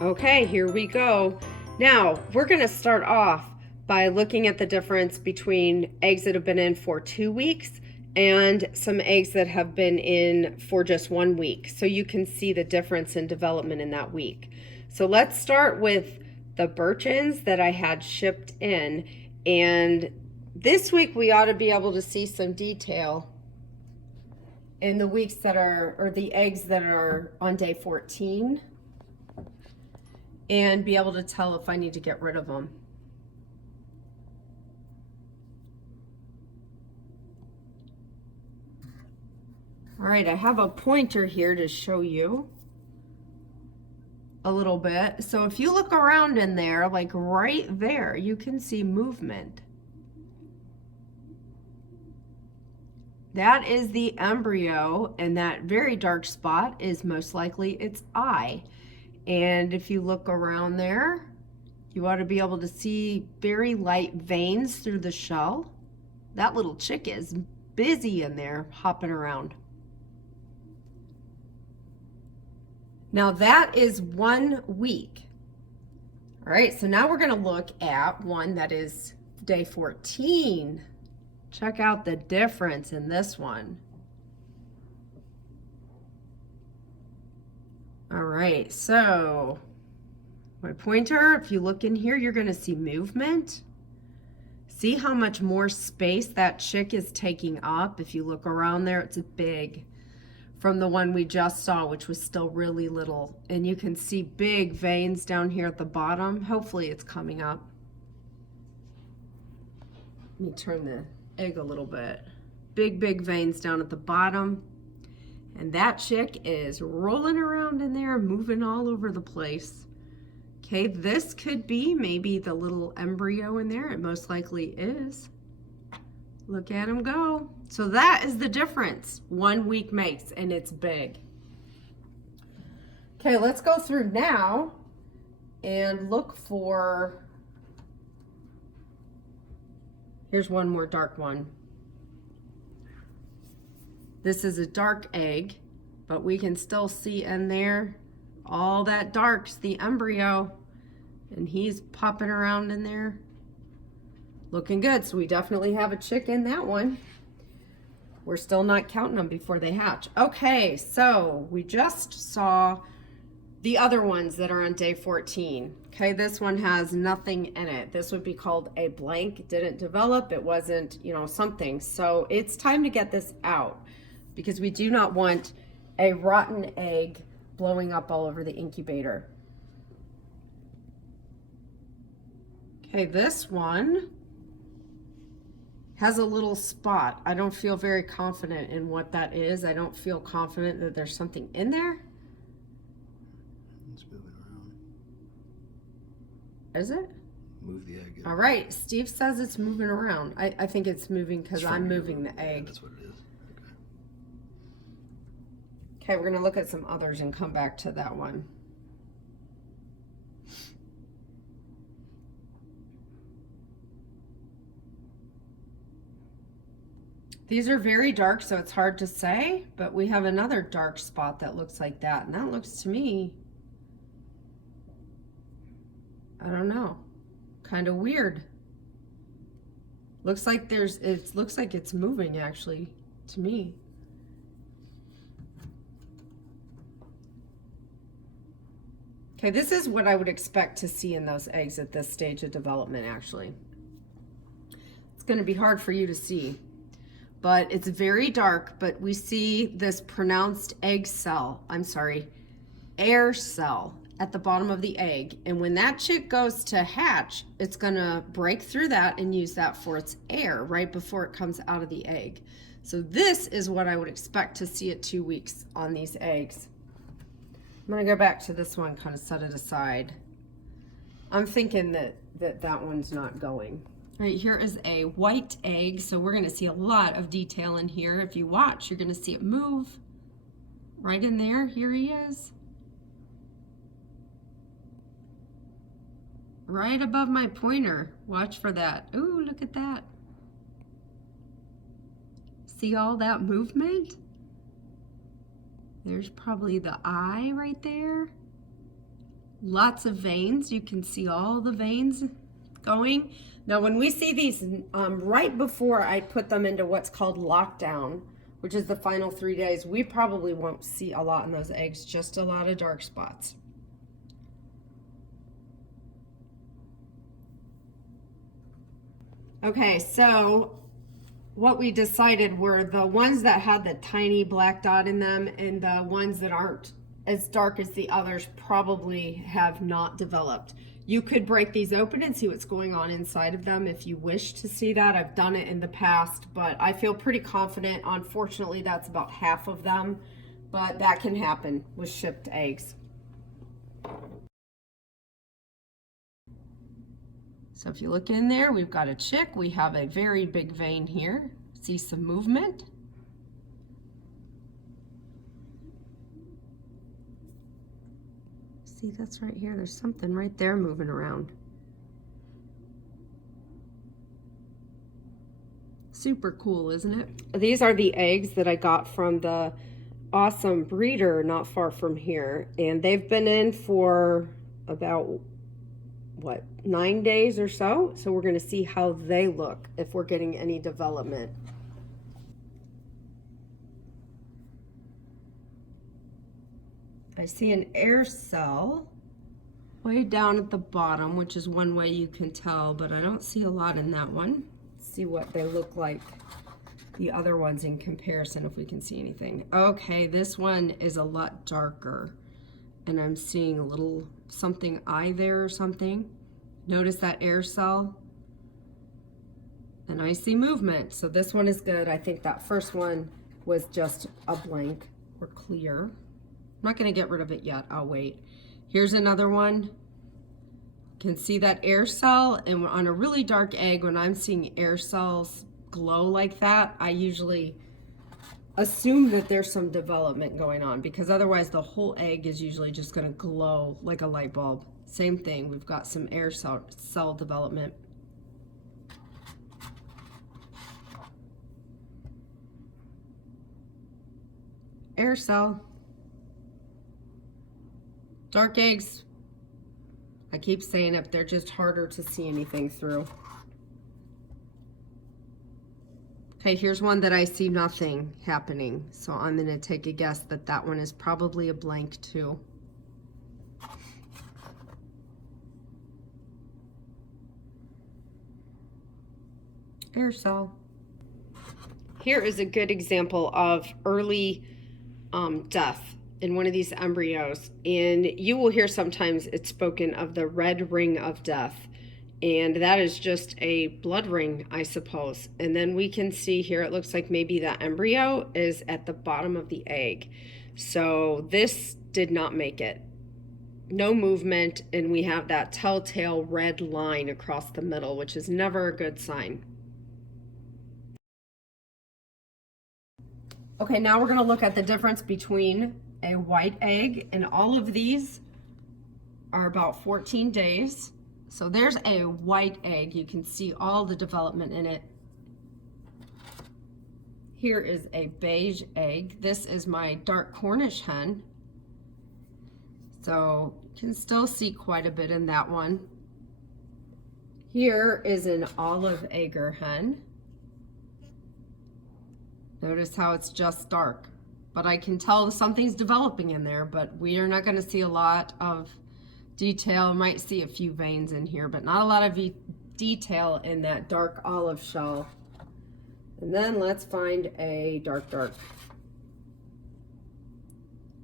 Okay, here we go. Now, we're going to start off by looking at the difference between eggs that have been in for 2 weeks and some eggs that have been in for just 1 week. So you can see the difference in development in that week. So let's start with the birchins that I had shipped in. And this week we ought to be able to see some detail in the weeks that are, or the eggs that are on day 14, and be able to tell if I need to get rid of them. All right, I have a pointer here to show you a little bit. So if you look around in there, like right there, you can see movement. That is the embryo, and that very dark spot is most likely its eye. And if you look around there, you ought to be able to see very light veins through the shell. That little chick is busy in there, hopping around. Now that is 1 week. All right, so now we're going to look at one that is day 14. Check out the difference in this one. All right, so my pointer, if you look in here, you're going to see movement. See how much more space that chick is taking up? If you look around there, it's big from the one we just saw, which was still really little. And you can see big veins down here at the bottom. Hopefully it's coming up. Let me turn the egg a little bit. Big veins down at the bottom. And that chick is rolling around in there, moving all over the place. Okay, this could be maybe the little embryo in there. It most likely is. Look at him go. So that is the difference 1 week makes, and it's big. Okay, let's go through now and look for, here's one more dark one. This is a dark egg, but we can still see in there all that dark's the embryo, and he's popping around in there. Looking good, so we definitely have a chick in that one. We're still not counting them before they hatch. Okay, so we just saw the other ones that are on day 14. Okay, this one has nothing in it. This would be called a blank. It didn't develop, it wasn't, something. So it's time to get this out because we do not want a rotten egg blowing up all over the incubator. Okay, this one has a little spot. I don't feel very confident in what that is. I don't feel confident that there's something in there. It's moving around. Is it? Move the egg. All right, Steve says it's moving around. I think it's moving because I'm moving the egg. Yeah, that's what it is. Okay. Okay, we're gonna look at some others and come back to that one. These are very dark, so it's hard to say, but we have another dark spot that looks like that, and that looks to me, I don't know, kind of weird. Looks like it looks like it's moving actually to me. Okay, this is what I would expect to see in those eggs at this stage of development actually. It's going to be hard for you to see, but it's very dark, but we see this pronounced air cell at the bottom of the egg. And when that chick goes to hatch, it's gonna break through that and use that for its air right before it comes out of the egg. So this is what I would expect to see at 2 weeks on these eggs. I'm gonna go back to this one, kind of set it aside. I'm thinking that one's not going. All right, here is a white egg, so we're gonna see a lot of detail in here. If you watch, you're gonna see it move right in there. Here he is. Right above my pointer. Watch for that. Ooh, look at that. See all that movement? There's probably the eye right there. Lots of veins. You can see all the veins going. Now, when we see these, right before I put them into what's called lockdown, which is the final 3 days, we probably won't see a lot in those eggs, just a lot of dark spots. Okay, so what we decided were the ones that had the tiny black dot in them and the ones that aren't as dark as the others probably have not developed. You could break these open and see what's going on inside of them if you wish to see that. I've done it in the past, but I feel pretty confident. Unfortunately, that's about half of them, but that can happen with shipped eggs. So if you look in there, we've got a chick. We have a very big vein here. See some movement. See, that's right here. There's something right there moving around. Super cool, isn't it? These are the eggs that I got from the awesome breeder not far from here. And they've been in for about, what, 9 days or so. So we're going to see how they look, if we're getting any development. I see an air cell way down at the bottom, which is one way you can tell, but I don't see a lot in that one. Let's see what they look like, the other ones in comparison, if we can see anything. Okay, this one is a lot darker, and I'm seeing a little something eye there or something. Notice that air cell? And I see movement, so this one is good. I think that first one was just a blank or clear. I'm not going to get rid of it yet. I'll wait. Here's another one. Can see that air cell, and on a really dark egg, when I'm seeing air cells glow like that, I usually assume that there's some development going on, because otherwise the whole egg is usually just going to glow like a light bulb. Same thing. We've got some air cell development. Air cell. Dark eggs, I keep saying it, they're just harder to see anything through. Okay, here's one that I see nothing happening, so I'm going to take a guess that that one is probably a blank too. Air cell. Here is a good example of early death in one of these embryos, and you will hear sometimes it's spoken of the red ring of death, and that is just a blood ring, I suppose. And then we can see here, it looks like maybe the embryo is at the bottom of the egg. So this did not make it. No movement, and we have that telltale red line across the middle, which is never a good sign. Okay, now we're going to look at the difference between a white egg, and all of these are about 14 days. So there's a white egg. You can see all the development in it. Here is a beige egg. This is my dark Cornish hen. So you can still see quite a bit in that one. Here is an olive Agar hen. Notice how it's just dark. But I can tell something's developing in there, but we are not going to see a lot of detail. Might see a few veins in here, but not a lot of detail in that dark olive shell. And then let's find a dark.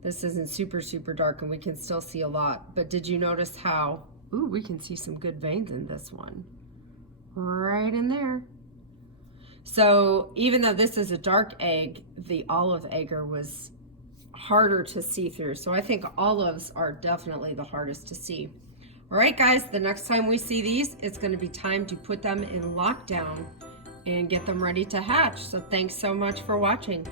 This isn't super dark, and we can still see a lot, but did you notice how, ooh, we can see some good veins in this one. Right in there. So even though this is a dark egg, the olive Agar was harder to see through. So I think olives are definitely the hardest to see. All right, guys, the next time we see these, it's going to be time to put them in lockdown and get them ready to hatch. So thanks so much for watching.